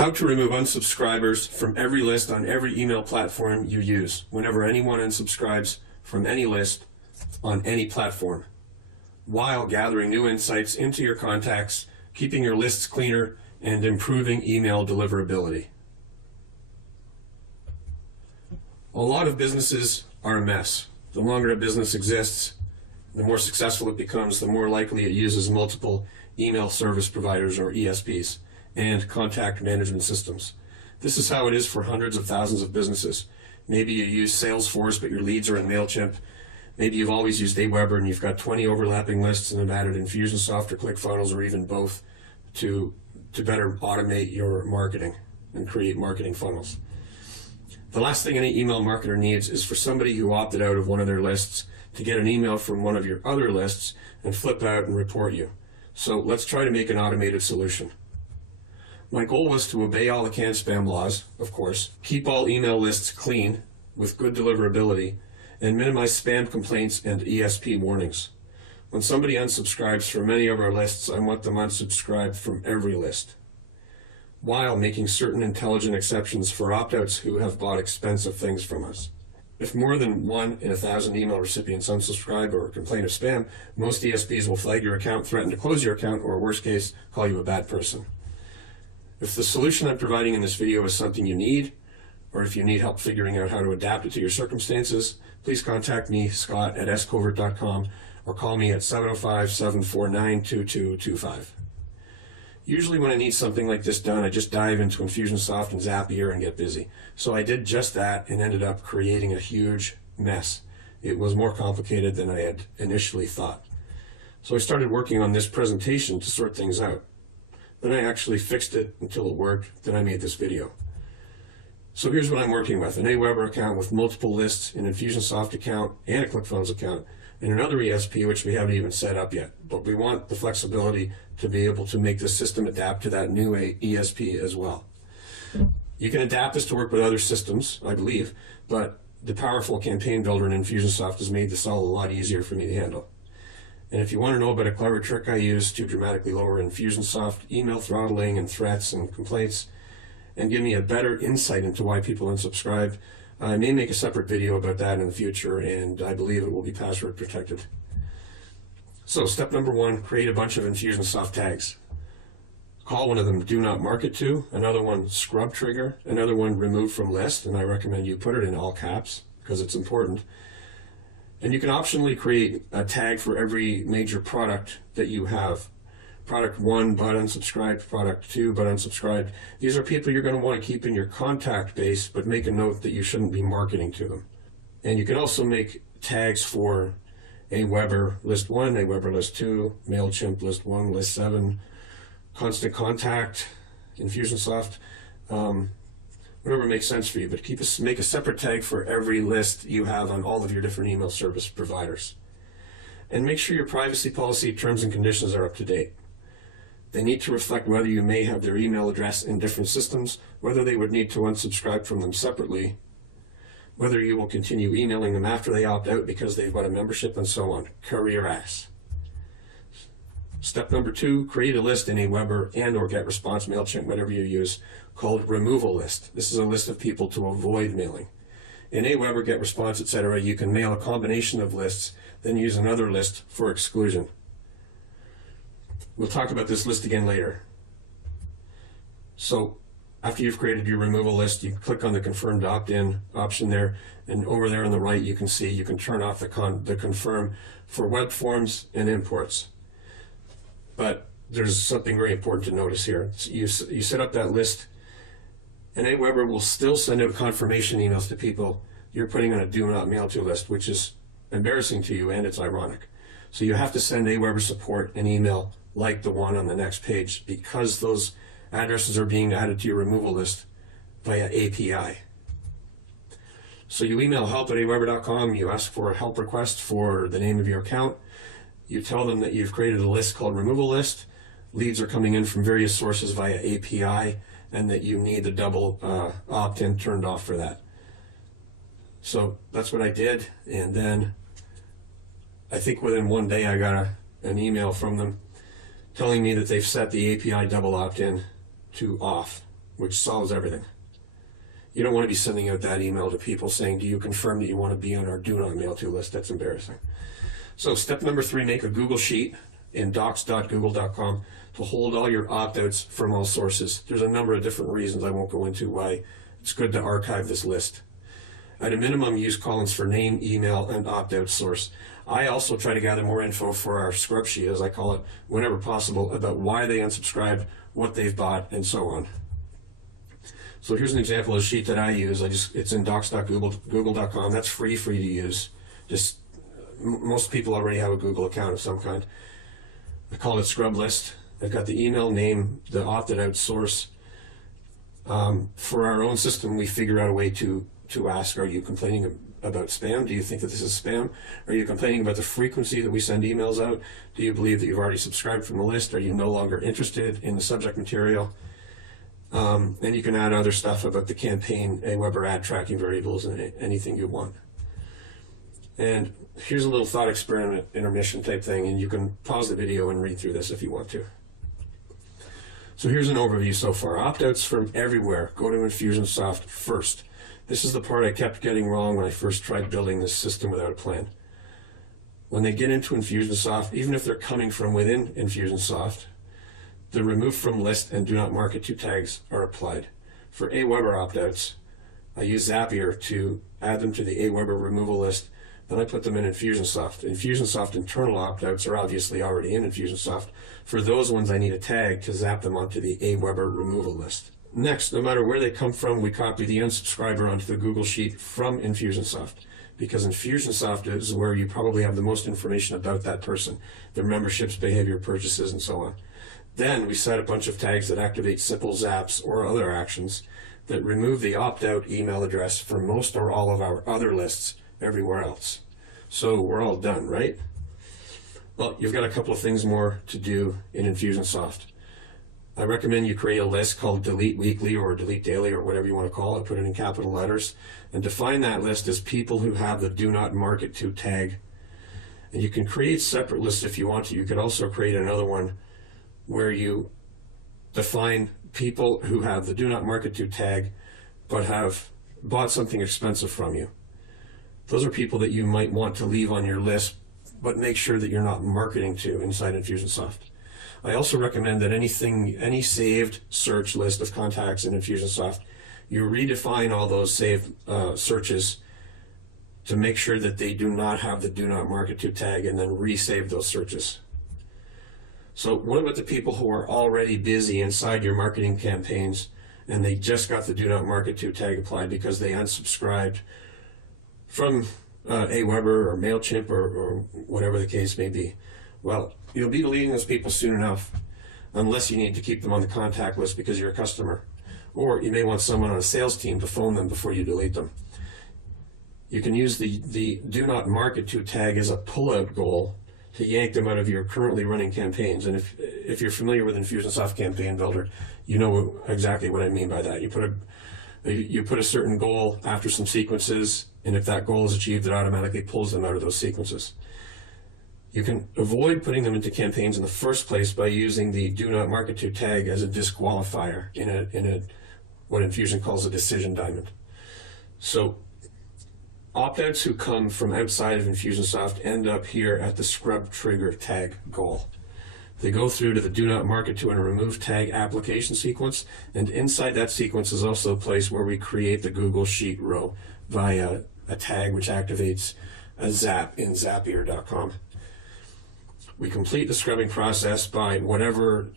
How to remove unsubscribers from every list on every email platform you use whenever anyone unsubscribes from any list on any platform, while gathering new insights into your contacts, keeping your lists cleaner, and improving email deliverability. A lot of businesses are a mess. The longer a business exists, the more successful it becomes, the more likely it uses multiple email service providers, or ESPs, and contact management systems. This is how it is for hundreds of thousands of businesses. Maybe you use Salesforce, but your leads are in MailChimp. Maybe you've always used Aweber and you've got 20 overlapping lists and have added Infusionsoft or ClickFunnels or even both to better automate your marketing and create marketing funnels. The last thing any email marketer needs is for somebody who opted out of one of their lists to get an email from one of your other lists and flip out and report you. So let's try to make an automated solution. My goal was to obey all the CAN spam laws, of course, keep all email lists clean with good deliverability, and minimize spam complaints and ESP warnings. When somebody unsubscribes from any of our lists, I want them unsubscribed from every list, while making certain intelligent exceptions for opt-outs who have bought expensive things from us. If more than 1 in 1,000 email recipients unsubscribe or complain of spam, most ESPs will flag your account, threaten to close your account, or worst case, call you a bad person. If the solution I'm providing in this video is something you need, or if you need help figuring out how to adapt it to your circumstances, please contact me, Scott, at scovert.com, or call me at 705-749-2225. Usually when I need something like this done, I just dive into Infusionsoft and Zapier and get busy. So I did just that and ended up creating a huge mess. It was more complicated than I had initially thought. So I started working on this presentation to sort things out. Then I actually fixed it until it worked. Then I made this video. So here's what I'm working with: an Aweber account with multiple lists, an Infusionsoft account, and a ClickFunnels account, and another ESP which we haven't even set up yet. But we want the flexibility to be able to make the system adapt to that new ESP as well. You can adapt this to work with other systems, I believe, but the powerful campaign builder in Infusionsoft has made this all a lot easier for me to handle. And if you want to know about a clever trick I use to dramatically lower Infusionsoft email throttling and threats and complaints, and give me a better insight into why people unsubscribe, I may make a separate video about that in the future, and I believe it will be password protected. So step number 1, create a bunch of Infusionsoft tags. Call one of them Do Not Market To, another one Scrub Trigger, another one Remove From List, and I recommend you put it in all caps because it's important. And you can optionally create a tag for every major product that you have. Product 1, but unsubscribed. Product 2, but unsubscribed. These are people you're going to want to keep in your contact base, but make a note that you shouldn't be marketing to them. And you can also make tags for Aweber List 1, Aweber List 2, MailChimp List 1, List 7, Constant Contact, Infusionsoft, whatever makes sense for you, but make a separate tag for every list you have on all of your different email service providers. And make sure your privacy policy terms and conditions are up to date. They need to reflect whether you may have their email address in different systems, whether they would need to unsubscribe from them separately, whether you will continue emailing them after they opt out because they've got a membership, and so on. Cover your ass. Step number 2, create a list in Aweber and or GetResponse, MailChimp, whatever you use, called Removal List. This is a list of people to avoid mailing. In Aweber, GetResponse, etc., you can mail a combination of lists, then use another list for exclusion. We'll talk about this list again later. So after you've created your removal list, you click on the Confirmed Opt-in option there, and over there on the right you can see you can turn off the confirm for web forms and imports. But there's something very important to notice here. You set up that list, and Aweber will still send out confirmation emails to people you're putting on a Do Not Mail To list, which is embarrassing to you and it's ironic. So you have to send Aweber support an email like the one on the next page, because those addresses are being added to your removal list via API. So you email help@aweber.com, you ask for a help request for the name of your account, you tell them that you've created a list called Removal List, leads are coming in from various sources via API, and that you need the double opt-in turned off for that. So that's what I did, and then I think within one day I got an email from them telling me that they've set the API double opt-in to off, which solves everything. You don't want to be sending out that email to people saying, do you confirm that you want to be on our do not mail to list? That's embarrassing. So step number 3, make a Google Sheet in docs.google.com to hold all your opt-outs from all sources. There's a number of different reasons I won't go into why it's good to archive this list. At a minimum, use columns for name, email, and opt-out source. I also try to gather more info for our scrub sheet, as I call it, whenever possible, about why they unsubscribed, what they've bought, and so on. So here's an example of a sheet that I use. It's in docs.google.com. That's free for you to use. Most people already have a Google account of some kind. I call it Scrub List. I've got the email name, the opted out source. For our own system, we figure out a way to ask, are you complaining about spam? Do you think that this is spam? Are you complaining about the frequency that we send emails out? Do you believe that you've already subscribed from the list? Are you no longer interested in the subject material? And you can add other stuff about the campaign, Aweber ad tracking variables, and anything you want. And here's a little thought experiment, intermission type thing, and you can pause the video and read through this if you want to. So here's an overview so far. Opt-outs from everywhere go to Infusionsoft first. This is the part I kept getting wrong when I first tried building this system without a plan. When they get into Infusionsoft, even if they're coming from within Infusionsoft, the remove from list and do not market to tags are applied. For Aweber opt-outs, I use Zapier to add them to the Aweber removal list. Then I put them in Infusionsoft. Infusionsoft internal opt-outs are obviously already in Infusionsoft. For those ones, I need a tag to zap them onto the Aweber removal list. Next, no matter where they come from, we copy the unsubscriber onto the Google Sheet from Infusionsoft, because Infusionsoft is where you probably have the most information about that person, their memberships, behavior, purchases, and so on. Then we set a bunch of tags that activate simple zaps or other actions that remove the opt-out email address from most or all of our other lists everywhere else. So we're all done, right? Well, you've got a couple of things more to do in Infusionsoft. I recommend you create a list called Delete Weekly or Delete Daily or whatever you want to call it. Put it in capital letters and define that list as people who have the Do Not Market To tag. And you can create separate lists if you want to. You could also create another one where you define people who have the Do Not Market To tag but have bought something expensive from you. Those are people that you might want to leave on your list, but make sure that you're not marketing to inside Infusionsoft. I also recommend that any saved search list of contacts in Infusionsoft, you redefine all those saved searches to make sure that they do not have the Do Not Market To tag, and then resave those searches. So what about the people who are already busy inside your marketing campaigns and they just got the Do Not Market To tag applied because they unsubscribed from Aweber or MailChimp or whatever the case may be? Well, you'll be deleting those people soon enough, unless you need to keep them on the contact list because you're a customer. Or you may want someone on a sales team to phone them before you delete them. You can use the Do Not Market To tag as a pull-out goal to yank them out of your currently running campaigns. And if you're familiar with Infusionsoft Campaign Builder, you know exactly what I mean by that. You put a certain goal after some sequences, and if that goal is achieved, it automatically pulls them out of those sequences. You can avoid putting them into campaigns in the first place by using the Do Not Market To tag as a disqualifier in what Infusion calls a decision diamond. So opt-outs who come from outside of Infusionsoft end up here at the scrub trigger tag goal. They go through to the Do Not Market To and remove tag application sequence, and inside that sequence is also a place where we create the Google Sheet row via a tag which activates a zap in Zapier.com. We complete the scrubbing process by whatever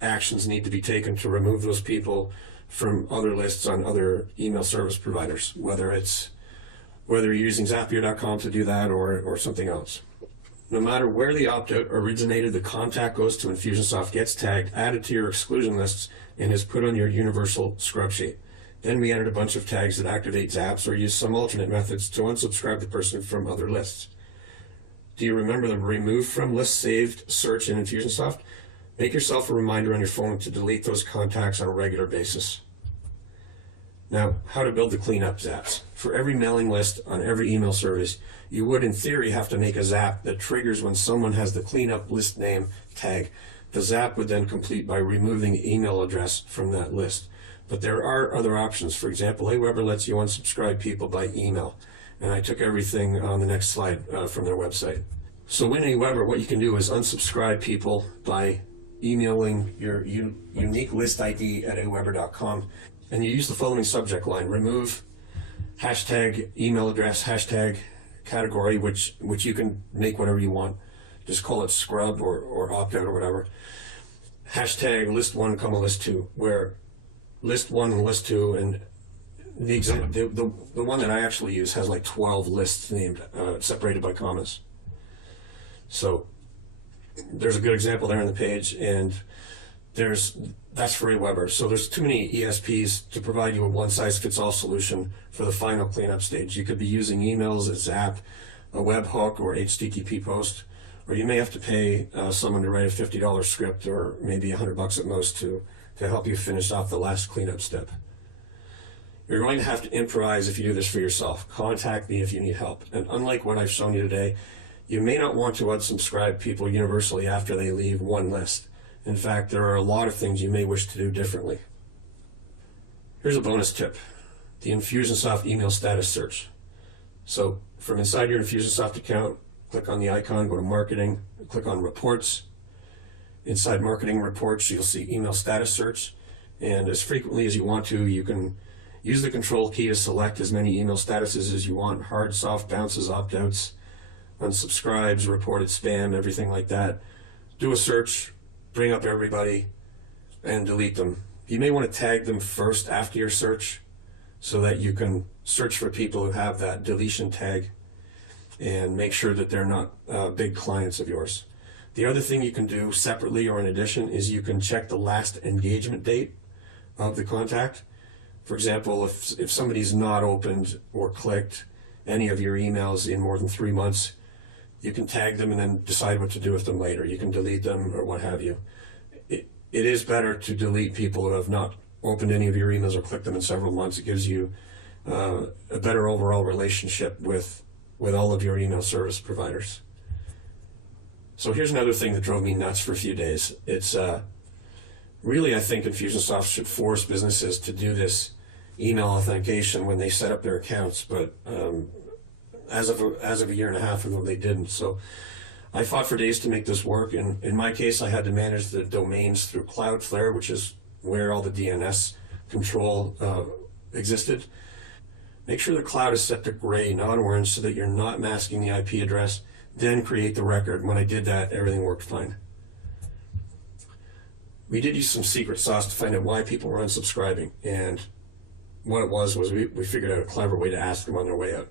actions need to be taken to remove those people from other lists on other email service providers, whether you're using Zapier.com to do that or something else. No matter where the opt-out originated, the contact goes to Infusionsoft, gets tagged, added to your exclusion lists, and is put on your universal scrub sheet. Then we added a bunch of tags that activate zaps or use some alternate methods to unsubscribe the person from other lists. Do you remember the remove from list saved search in Infusionsoft? Make yourself a reminder on your phone to delete those contacts on a regular basis. Now, how to build the cleanup zaps. For every mailing list on every email service, you would in theory have to make a zap that triggers when someone has the cleanup list name tag. The zap would then complete by removing the email address from that list. But there are other options. For example, Aweber lets you unsubscribe people by email. And I took everything on the next slide from their website. So in Aweber, what you can do is unsubscribe people by emailing your unique list ID at aweber.com. And you use the following subject line: remove, hashtag email address, hashtag category, which you can make whatever you want. Just call it scrub or opt out or whatever. Hashtag list 1, list 2, where list 1 and list 2, and the one that I actually use has like 12 lists named, separated by commas. So there's a good example there on the page, and that's for Aweber. So there's too many ESPs to provide you a one-size-fits-all solution for the final cleanup stage. You could be using emails, a Zap, a webhook, or HTTP post, or you may have to pay someone to write a $50 script, or maybe $100 at most to help you finish off the last cleanup step. You're going to have to improvise if you do this for yourself. Contact me if you need help. And unlike what I've shown you today, you may not want to unsubscribe people universally after they leave one list. In fact, there are a lot of things you may wish to do differently. Here's a bonus tip: the Infusionsoft email status search. So from inside your Infusionsoft account, click on the icon, go to Marketing, click on Reports. Inside Marketing Reports, you'll see Email Status Search. And as frequently as you want to, you can use the Control key to select as many email statuses as you want: hard, soft, bounces, opt-outs, unsubscribes, reported spam, everything like that. Do a search, bring up everybody, and delete them. You may want to tag them first after your search so that you can search for people who have that deletion tag and make sure that they're not big clients of yours. The other thing you can do separately or in addition is you can check the last engagement date of the contact. For example, if somebody's not opened or clicked any of your emails in more than 3 months, you can tag them and then decide what to do with them later. You can delete them or what have you. It is better to delete people who have not opened any of your emails or clicked them in several months. It gives you a better overall relationship with all of your email service providers. So here's another thing that drove me nuts for a few days. It's really, I think Infusionsoft should force businesses to do this email authentication when they set up their accounts, but as of a year and a half ago, they didn't. So I fought for days to make this work, and in my case, I had to manage the domains through Cloudflare, which is where all the DNS control existed. Make sure the cloud is set to gray, not orange, so that you're not masking the IP address. Then create the record. When I did that, everything worked fine. We did use some secret sauce to find out why people were unsubscribing, and what it was we figured out a clever way to ask them on their way out.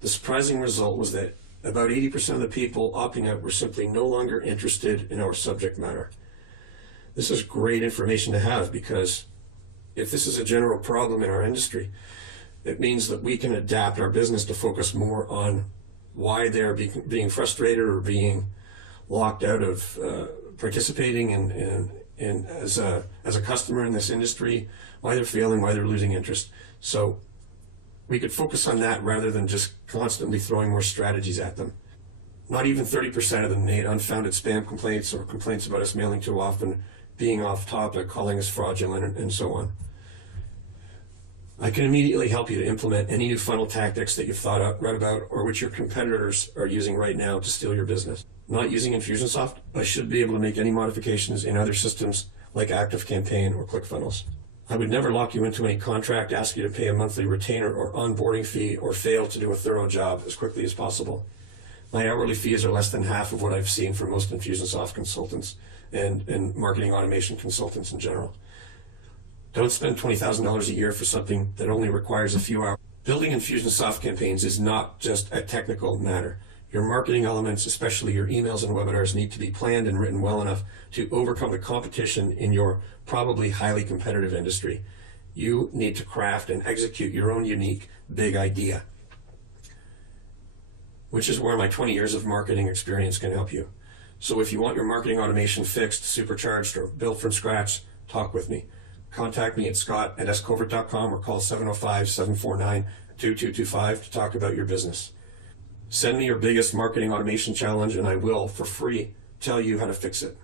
The surprising result was that about 80% of the people opting out were simply no longer interested in our subject matter. This is great information to have, because if this is a general problem in our industry, it means that we can adapt our business to focus more on why they're being frustrated or being locked out of participating in as a customer in this industry, why they're failing, why they're losing interest. So we could focus on that rather than just constantly throwing more strategies at them. Not even 30% of them made unfounded spam complaints or complaints about us mailing too often, being off topic, calling us fraudulent, and so on. I can immediately help you to implement any new funnel tactics that you've read about, or which your competitors are using right now to steal your business. Not using Infusionsoft, I should be able to make any modifications in other systems like ActiveCampaign or ClickFunnels. I would never lock you into any contract, ask you to pay a monthly retainer or onboarding fee, or fail to do a thorough job as quickly as possible. My hourly fees are less than half of what I've seen from most Infusionsoft consultants and marketing automation consultants in general. Don't spend $20,000 a year for something that only requires a few hours. Building Infusionsoft campaigns is not just a technical matter. Your marketing elements, especially your emails and webinars, need to be planned and written well enough to overcome the competition in your probably highly competitive industry. You need to craft and execute your own unique big idea, which is where my 20 years of marketing experience can help you. So if you want your marketing automation fixed, supercharged, or built from scratch, talk with me. Contact me at scott@scovert.com or call 705-749-2225 to talk about your business. Send me your biggest marketing automation challenge and I will, for free, tell you how to fix it.